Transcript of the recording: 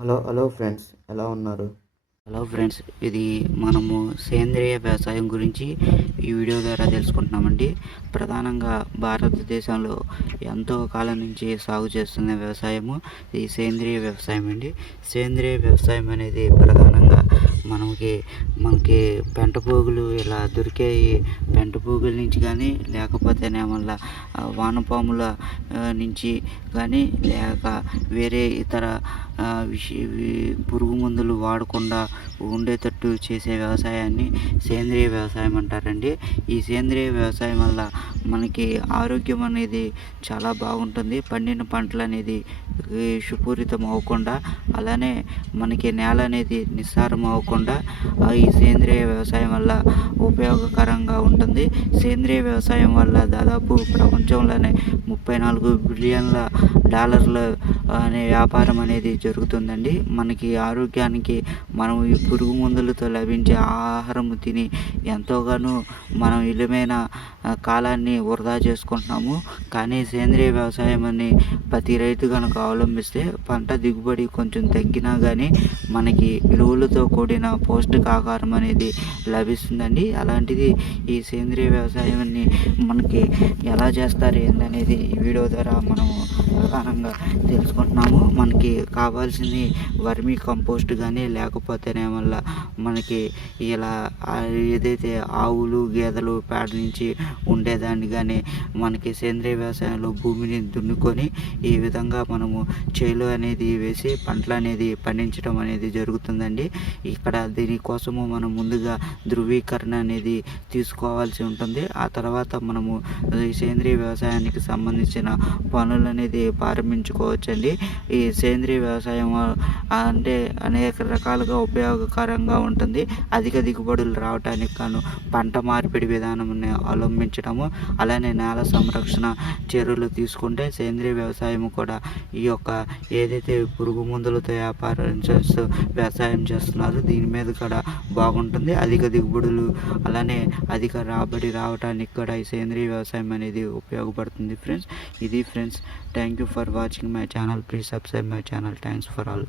Hello friends, ఎలా ఉన్నారు? Hello friends, ఇది మనము సేంద్రియ వ్యవసాయం గురించి ఈ వీడియో ద్వారా తెలుసుకుంటున్నామండి. ప్రధానంగా భారతదేశంలో ఎంతో కాలం నుంచి సాగు చేస్తున్న వ్యవసాయము ఈ సేంద్రియ వ్యవసాయం అండి. సేంద్రియ వ్యవసాయం అనేది ప్రధానంగా మనకి పెంట పోగులు ఇలా దొరికాయి. పెంట పోగుల నుంచి కానీ లేకపోతే మళ్ళీ వానపాముల నుంచి కానీ లేక వేరే ఇతర పురుగు మందులు వాడకుండా ఉండేటట్టు చేసే వ్యవసాయాన్ని సేంద్రియ వ్యవసాయం అంటారండి. ఈ సేంద్రియ వ్యవసాయం వల్ల మనకి ఆరోగ్యం అనేది చాలా బాగుంటుంది. పండిన పంటలు అనేది విషపూరితం అవ్వకుండా, అలానే మనకి నేల అనేది నిస్సారం అవ్వకుండా ఈ సేంద్రియ వ్యవసాయం వల్ల ఉపయోగకరంగా ఉంటుంది. సేంద్రియ వ్యవసాయం వల్ల దాదాపు ప్రపంచంలోనే 34 బిలియన్ల డాలర్ల అనే వ్యాపారం అనేది జరుగుతుందండి. మనకి ఆరోగ్యానికి మనం ఈ పురుగు మందులతో లభించే ఆహారం తిని ఎంతోగానో మనం విలువైన కాలాన్ని వృధా చేసుకుంటున్నాము. కానీ సేంద్రియ వ్యవసాయం అని ప్రతి రైతు కనుక అవలంబిస్తే పంట దిగుబడి కొంచెం తగ్గినా కానీ మనకి విలువలతో కూడిన పౌష్టికాహారం అనేది లభిస్తుందండి. అలాంటిది ఈ సేంద్రియ వ్యవసాయాన్ని మనకి ఎలా చేస్తారు ఏంటనేది ఈ వీడియో ద్వారా మనము ప్రధానంగా తెలుసుకుంటున్నాము. మనకి కావాల్సింది వర్మీ కంపోస్ట్ కానీ లేకపోతేనే వల్ల మనకి ఇలా ఏదైతే ఆవులు గేదెలు పేడ నుంచి ఉండేదాన్ని కానీ మనకి సేంద్రియ వ్యవసాయంలో భూమిని దున్నుకొని ఈ విధంగా మనము చేలు అనేది వేసి పంటలు అనేది పండించడం అనేది జరుగుతుందండి. ఇక్కడ దీనికోసము మనం ముందుగా ధృవీకరణ అనేది తీసుకోవాల్సి ఉంటుంది. ఆ తర్వాత మనము ఈ సేంద్రియ వ్యవసాయానికి సంబంధించిన పనులు అనేది ప్రారంభించుకోవచ్చండి. ఈ సేంద్రియ వ్యవసాయం అంటే అనేక రకాలుగా ఉపయోగకరంగా ఉంటుంది. అధిక దిగుబడులు రావడానికి గాను పంట మార్పిడి విధానాన్ని అవలంబించడము, అలానే నేల సంరక్షణ చర్యలు తీసుకుంటే సేంద్రియ వ్యవసాయం కూడా ఈ యొక్క ఏదైతే పురుగు మందులతో వ్యవసాయం చేస్తున్నారు దీని మీద కూడా బాగుంటుంది. అధిక దిగుబడులు అలానే అధిక రాబడి రావడానికి కూడా ఈ సేంద్రియ వ్యవసాయం అనేది ఉపయోగపడుతుంది ఫ్రెండ్స్. ఇది friends, thank you for watching my channel. Please subscribe my channel. Thanks for all.